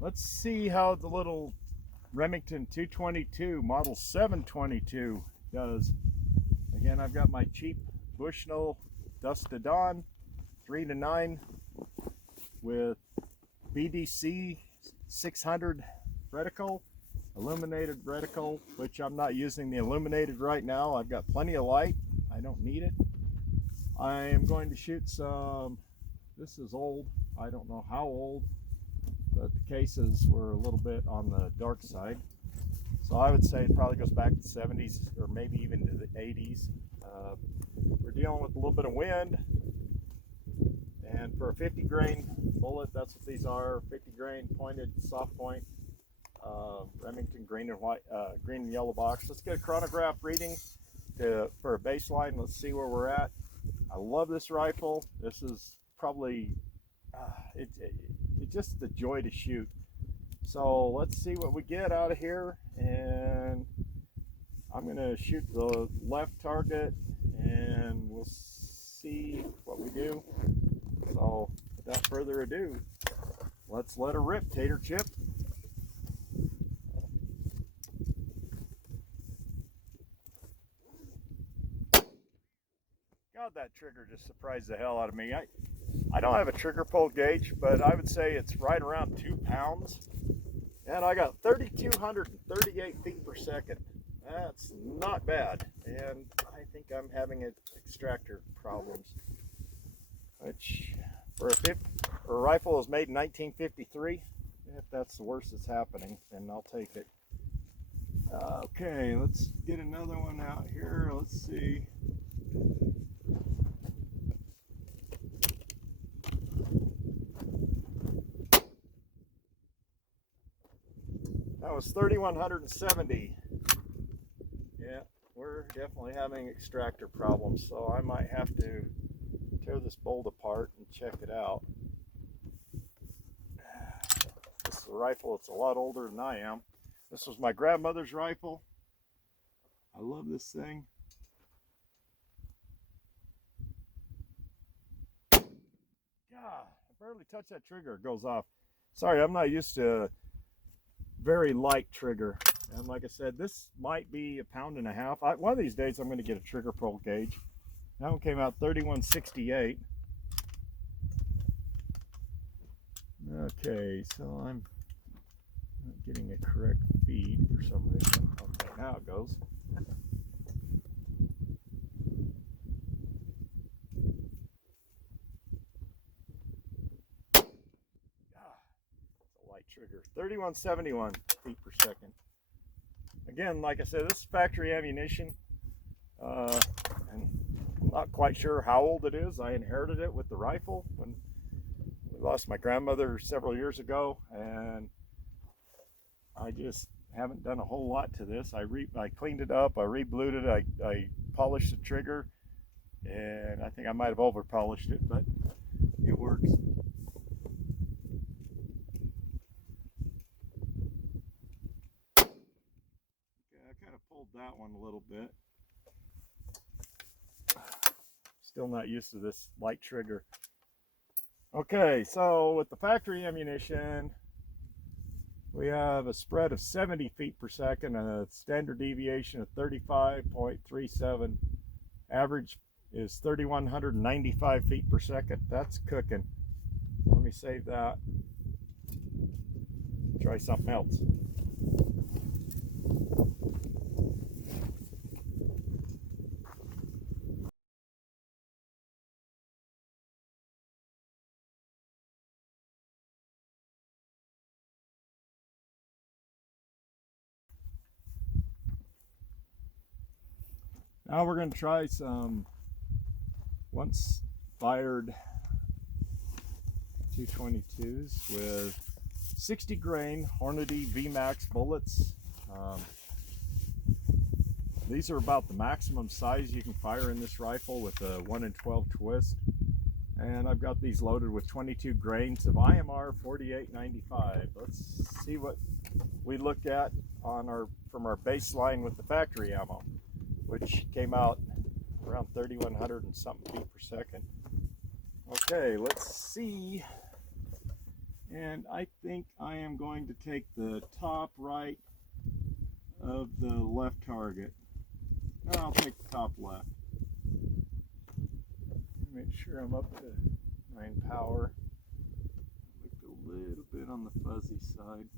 Let's see how the little Remington 222 model 722 does. Again, I've got my cheap Bushnell Dusk to Dawn 3 to 9 with BDC 600 reticle, illuminated reticle, which I'm not using the illuminated right now. I've got plenty of light. I don't need it. I am going to shoot some, this is old, I don't know how old, but the cases were a little bit on the dark side. So I would say it probably goes back to the 70s or maybe even to the 80s. We're dealing with a little bit of wind, and for a 50 grain bullet, that's what these are, 50 grain pointed soft point Remington green and white, green and yellow box. Let's get a chronograph reading for a baseline. Let's see where we're at. I love this rifle. This is probably it's just the joy to shoot. So let's see what we get out of here, and I'm gonna shoot the left target and we'll see what we do. So without further ado, let's let her rip, Tater Chip. God, that trigger just surprised the hell out of me. I don't have a trigger pull gauge, but I would say it's right around 2 pounds. And I got 3,238 feet per second. That's not bad. And I think I'm having extractor problems, which for a rifle that was made in 1953, if that's the worst that's happening, then I'll take it. Okay, let's get another one out here. Let's see. That was 3,170. Yeah, we're definitely having extractor problems, so I might have to tear this bolt apart and check it out. This is a rifle that's a lot older than I am. This was my grandmother's rifle. I love this thing. God, I barely touched that trigger, it goes off. Sorry, I'm not used to very light trigger. And like I said, this might be 1.5 pounds. One of these days I'm going to get a trigger pull gauge. That one came out 3168. Okay, so I'm not getting a correct feed for some reason. Okay, now it goes. It's a light trigger. 3171 feet per second. Again, like I said, this is factory ammunition. And I'm not quite sure how old it is. I inherited it with the rifle when we lost my grandmother several years ago, and I just haven't done a whole lot to this. I cleaned it up, I re-blued it, I polished the trigger, and I think I might have over polished it, but it works. Okay, I kind of pulled that one a little bit. Still not used to this light trigger. Okay, so with the factory ammunition, we have a spread of 70 feet per second and a standard deviation of 35.37. Average is 3,195 feet per second. That's cooking. Let me save that. Try something else. Now we're going to try some once fired 222s with 60 grain Hornady VMAX bullets. These are about the maximum size you can fire in this rifle with a 1 in 12 twist. And I've got these loaded with 22 grains of IMR 4895. Let's see what we look at on from our baseline with the factory ammo, which came out around 3,100 and something feet per second. Okay, let's see And I think I am going to take the top right of the left target. No, I'll take the top left. Make sure I'm up to 9 power. Looked a little bit on the fuzzy side.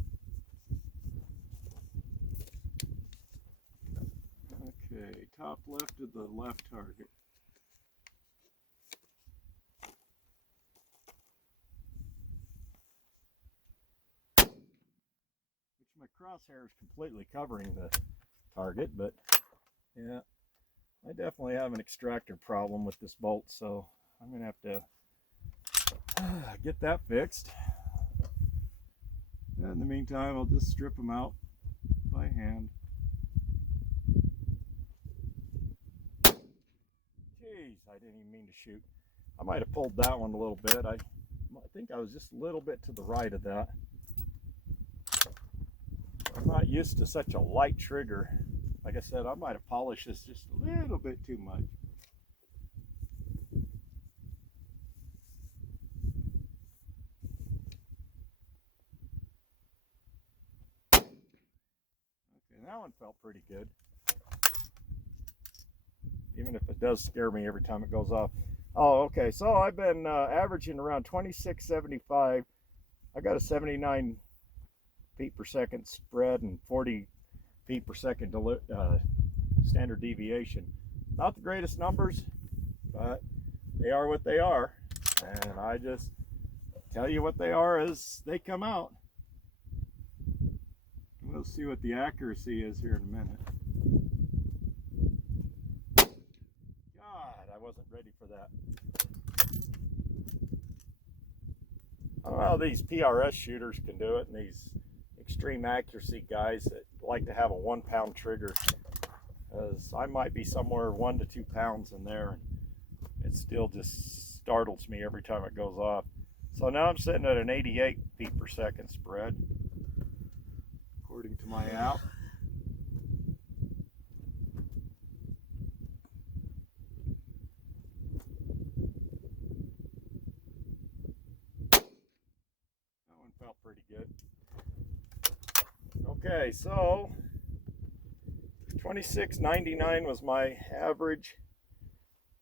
Okay, top left of the left target. Which my crosshair is completely covering the target, but yeah, I definitely have an extractor problem with this bolt, so I'm gonna have to get that fixed. And in the meantime, I'll just strip them out by hand. Jeez, I didn't even mean to shoot. I might have pulled that one a little bit. I think I was just a little bit to the right of that. I'm not used to such a light trigger. Like I said, I might have polished this just a little bit too much. Okay, that one felt pretty good. Even if it does scare me every time it goes off. Oh, okay, so I've been averaging around 2675. I got a 79 feet per second spread and 40 feet per second standard deviation. Not the greatest numbers, but they are what they are. And I just tell you what they are as they come out. We'll see what the accuracy is here in a minute. God, I wasn't ready for that. I don't know how these PRS shooters can do it, and these extreme accuracy guys that like to have a 1 pound trigger, as I might be somewhere 1 to 2 pounds in there, and it still just startles me every time it goes off. So now I'm sitting at an 88 feet per second spread, according to my app. That one felt pretty good. Okay, so 2699 was my average.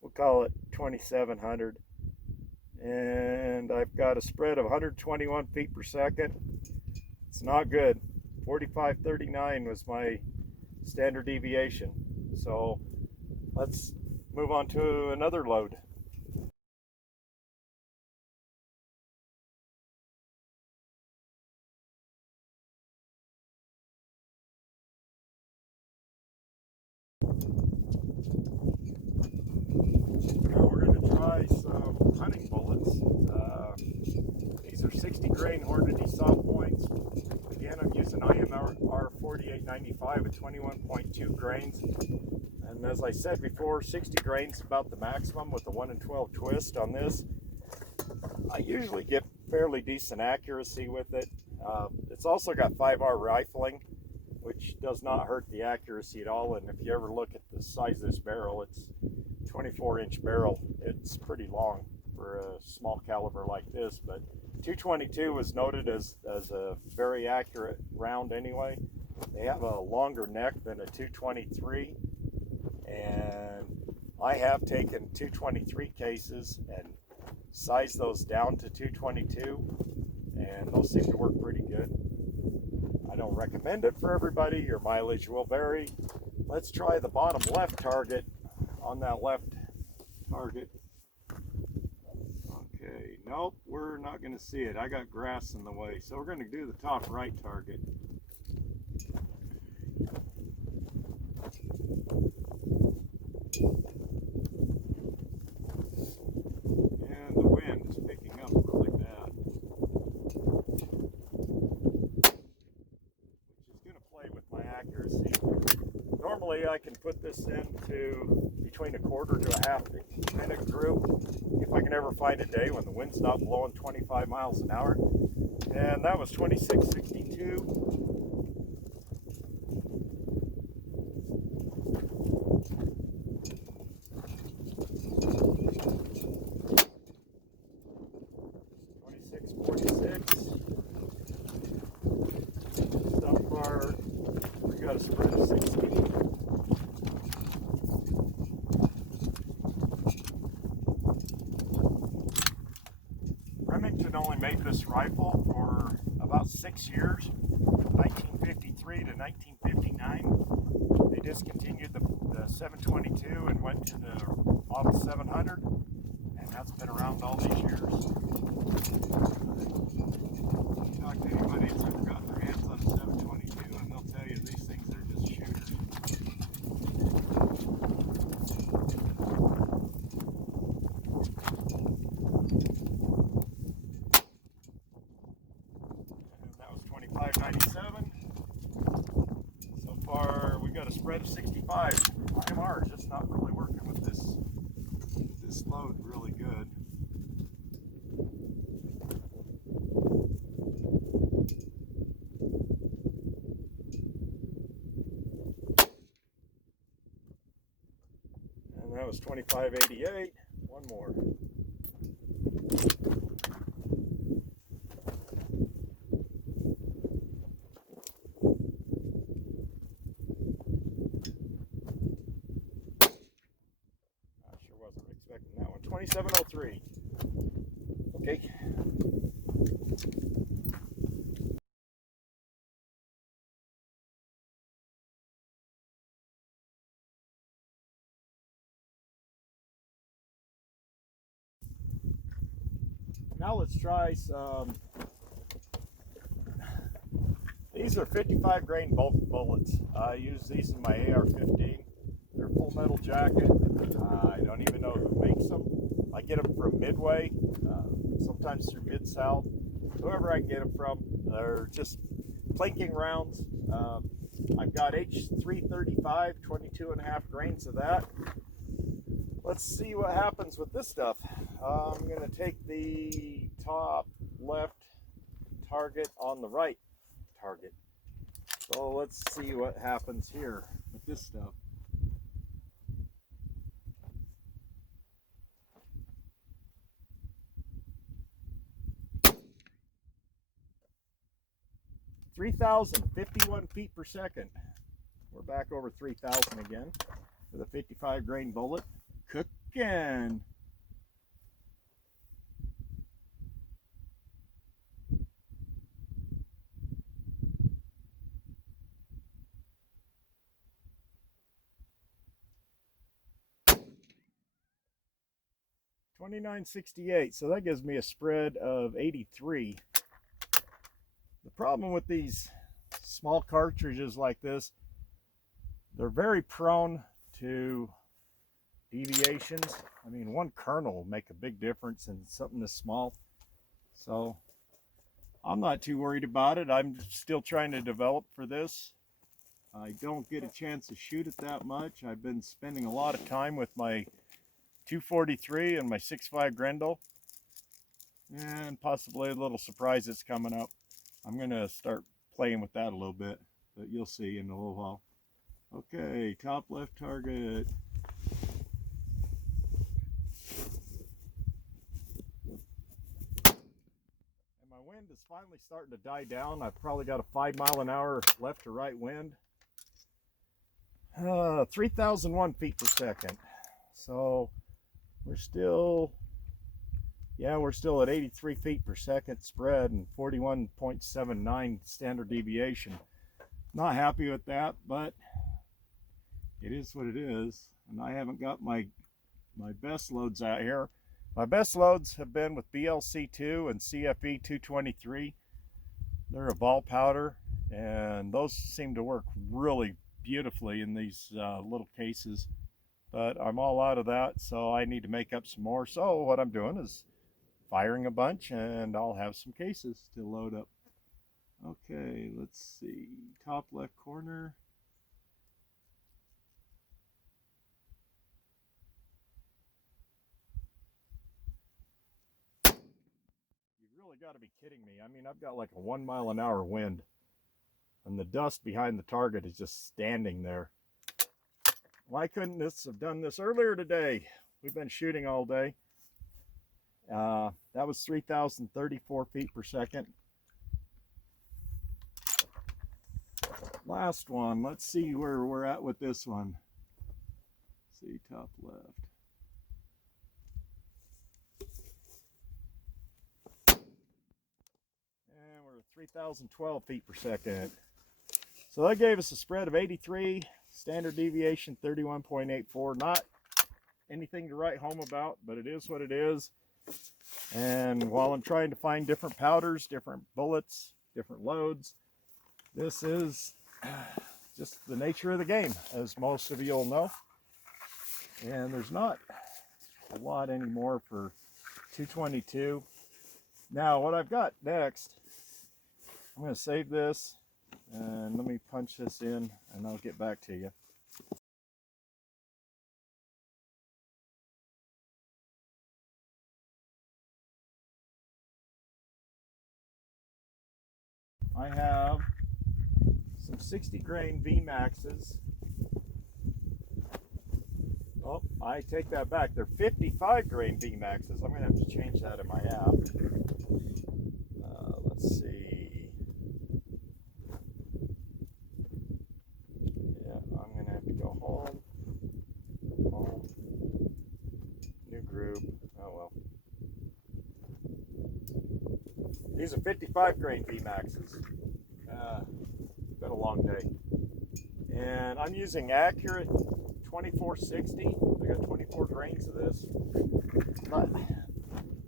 We'll call it 2700. And I've got a spread of 121 feet per second. It's not good. 4539 was my standard deviation. So let's move on to another load. Now we're going to try some hunting bullets. These are 60 grain Hornady soft points. Again, I'm using IMR 4895 at 21.2 grains. And as I said before, 60 grains is about the maximum with the 1 in 12 twist on this. I usually get fairly decent accuracy with it. It's also got 5R rifling, which does not hurt the accuracy at all. And if you ever look at the size of this barrel, it's 24-inch barrel. It's pretty long for a small caliber like this, but 222 was noted as a very accurate round anyway. They have a longer neck than a 223, and I have taken 223 cases and sized those down to 222, and those seem to work pretty good. I don't recommend it for everybody. Your mileage will vary. Let's try the bottom left target on that left target. Okay, nope, we're not going to see it. I got grass in the way, so we're going to do the top right target. And the wind is picking up really bad, which is going to play with my accuracy. Normally I can put this into between a quarter to a half minute group if I can ever find a day when the wind's not blowing 25 miles an hour. And that was 2662. $26.46. a spread of 16. Remington only made this rifle for about 6 years, 1953 to 1959. They discontinued the 722 and went to the Model 700, and that's been around all these years. Talk to anybody that's ever gotten their hands on a 722 and they'll tell you these things are just shooters. And that was $25.97. So far we got a spread of 65. IMR is just not really working with this load really good. And that was 25.88. One more. I sure wasn't expecting that one. 27.03. Okay. Now let's try some. These are 55 grain bullets. I use these in my AR-15. They're full metal jacket. I don't even know who makes them. I get them from Midway, sometimes through Mid-South. Whoever I can get them from. They're just Plinking rounds. I've got H335, 22.5 grains of that. Let's see what happens with this stuff. I'm going to take the top left target on the right target. So let's see what happens here with this stuff. (3,051 feet per second). We're back over 3,000 again with a 55 grain bullet. Cooking. $29.68, so that gives me a spread of 83. The problem with these small cartridges like this, they're very prone to deviations. I mean, one kernel will make a big difference in something this small. So I'm not too worried about it. I'm still trying to develop for this. I don't get a chance to shoot it that much. I've been spending a lot of time with my 243 and my 6.5 Grendel, and possibly a little surprise that's coming up. I'm going to start playing with that a little bit, but you'll see in a little while. Okay, top left target. And my wind is finally starting to die down. I've probably got a 5-mile-an-hour left to right wind. 3,001 feet per second. So we're still at 83 feet per second spread and 41.79 standard deviation. Not happy with that, but it is what it is. And I haven't got my best loads out here. My best loads have been with BLC2 and CFE 223. They're a ball powder, and those seem to work really beautifully in these little cases. But I'm all out of that, so I need to make up some more. So what I'm doing is firing a bunch, and I'll have some cases to load up. Okay, let's see. Top left corner. You've really got to be kidding me. I mean, I've got like a 1-mile-an-hour wind, and the dust behind the target is just standing there. Why couldn't this have done this earlier today? We've been shooting all day. That was 3,034 feet per second. last one. Let's see where we're at with this one. Let's see, top left. And we're 3,012 feet per second. So that gave us a spread of 83, standard deviation 31.84. Not anything to write home about, but it is what it is. And while I'm trying to find different powders, different bullets, different loads, this is just the nature of the game, as most of you will know. And there's not a lot anymore for 222. Now, what I've got next, I'm going to save this and let me punch this in and I'll get back to you. I have some 60 grain VMAXs. Oh, I take that back. They're 55 grain VMAXs. I'm going to have to change that in my app. Let's see. Yeah, I'm going to have to go home. New group. Oh well. These are 55 grain VMAXs. Been a long day. And I'm using accurate 2460. I got 24 grains of this.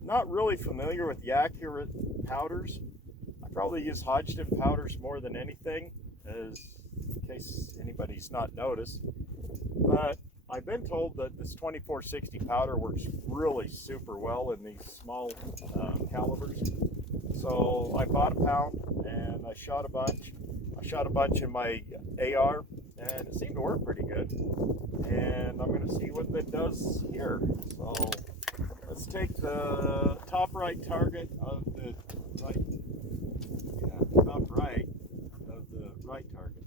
Not really familiar with the accurate powders. I probably use Hodgdon powders more than anything, as in case anybody's not noticed. But I've been told that this 2460 powder works really super well in these small calibers. So I bought a pound and I shot a bunch. I shot a bunch in my AR and it seemed to work pretty good. And I'm going to see what that does here. So let's take the top right target of the right, top right of the right target.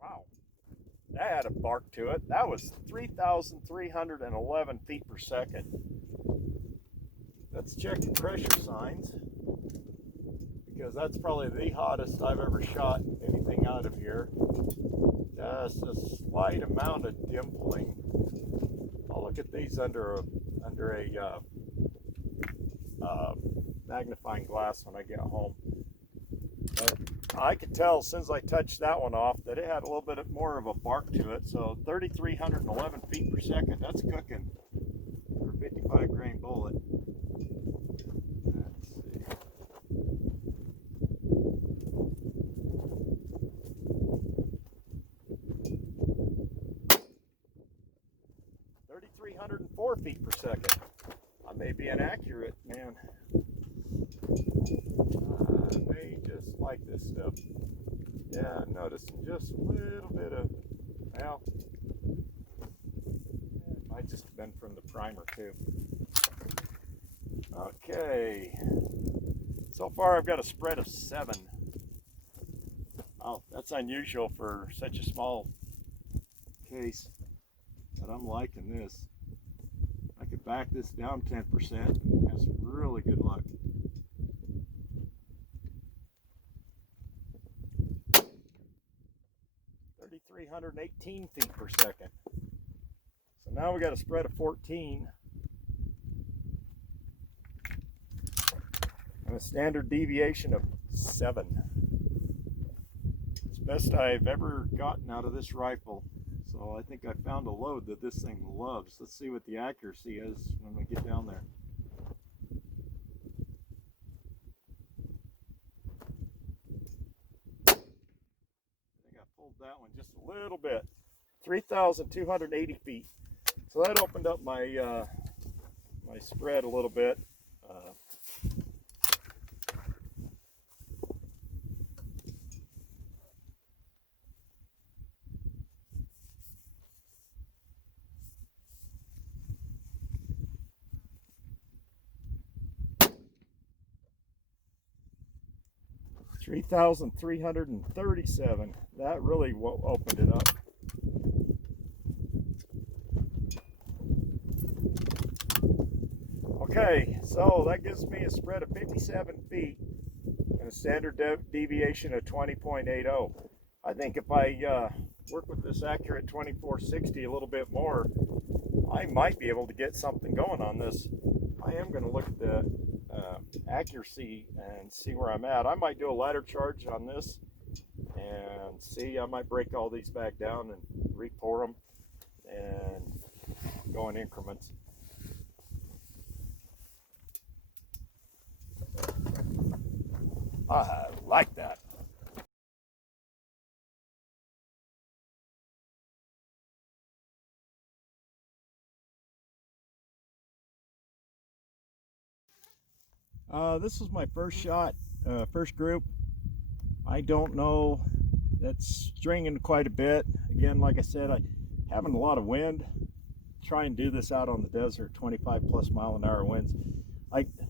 Wow, that had a bark to it. That was 3,311 feet per second. Let's check the pressure signs, because that's probably the hottest I've ever shot anything out of here. Just a slight amount of dimpling. I'll look at these under a magnifying glass when I get home. But I could tell as soon as I touched that one off that it had a little bit more of a bark to it. So 3,311 feet per second, that's cooking for a 55 grain bullet. Let's see. 3,304 feet per second. I may be inaccurate, man. I may just like this stuff. Yeah, I'm noticing just a little bit of, well, it might just have been from the primer too. Okay. So far I've got a spread of 7. Oh, that's unusual for such a small case. But I'm liking this. I could back this down 10% and have some really good luck. .318 feet per second. So now we got a spread of 14 and a standard deviation of 7. It's the best I've ever gotten out of this rifle. So I think I found a load that this thing loves. Let's see what the accuracy is when we get down there. I think I pulled that one just a little bit. 3,280 feet. So that opened up my my spread a little bit. 3,337. That really opened it up. Okay, so that gives me a spread of 57 feet and a standard deviation of 20.80. I think if I work with this accurate 2460 a little bit more, I might be able to get something going on this. I am going to look at the accuracy and see where I'm at. I might do a ladder charge on this and see. I might break all these back down and re-pour them and go in increments. I like that. This was my first shot, first group. I don't know, that's stringing quite a bit. Again, like I said, I having a lot of wind. Try and do this out on the desert, 25+ mile-an-hour winds.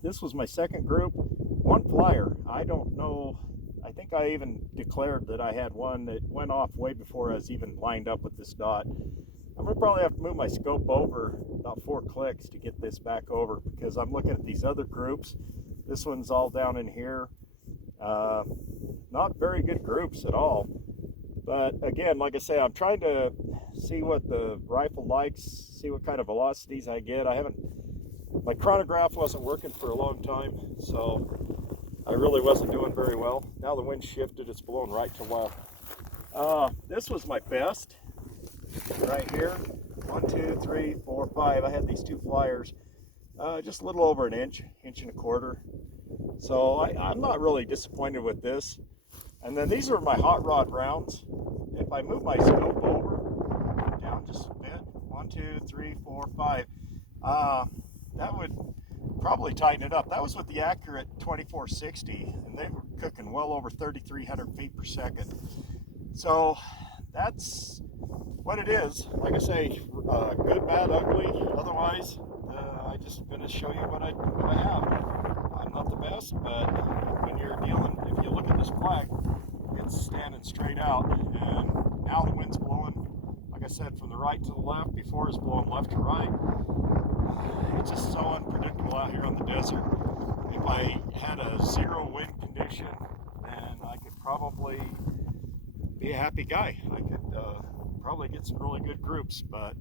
This was my second group, one flyer. I don't know, I think I even declared that I had one that went off way before I was even lined up with this dot. I'm gonna probably have to move my scope over about 4 clicks to get this back over, because I'm looking at these other groups. This one's all down in here. Not very good groups at all. But again, like I say, I'm trying to see what the rifle likes, see what kind of velocities I get. My chronograph wasn't working for a long time, so I really wasn't doing very well. Now the wind shifted, it's blowing right to left. This was my best right here. 1, 2, 3, 4, 5. I had these 2 flyers, just a little over an inch, inch and a quarter. So I'm not really disappointed with this. And then these are my hot rod rounds. If I move my scope over, down just a bit, 1, 2, 3, 4, 5, that would probably tighten it up. That was with the accurate 2460, and they were cooking well over 3,300 feet per second. So that's what it is. Like I say, good, bad, ugly. Otherwise, I'm just going to show you what I have. I'm not the best, but when you're dealing, if you look at this flag, it's standing straight out, and now the wind's blowing, like I said, from the right to the left. Before it's blowing left to right. It's just so unpredictable out here on the desert. If I had a 0 wind condition, then I could probably be a happy guy. I could probably get some really good groups, but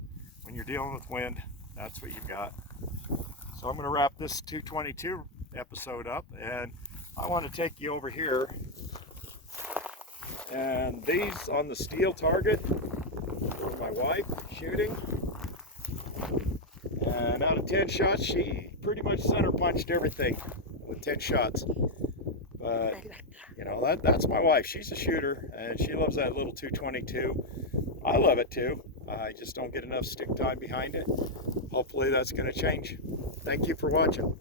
when you're dealing with wind, that's what you've got. So I'm going to wrap this 222 episode up, and I want to take you over here. And these on the steel target for my wife shooting. And out of 10 shots, she pretty much center punched everything with 10 shots. But you know, that's my wife. She's a shooter, and she loves that little 222. I love it too. I just don't get enough stick time behind it. Hopefully that's going to change. Thank you for watching.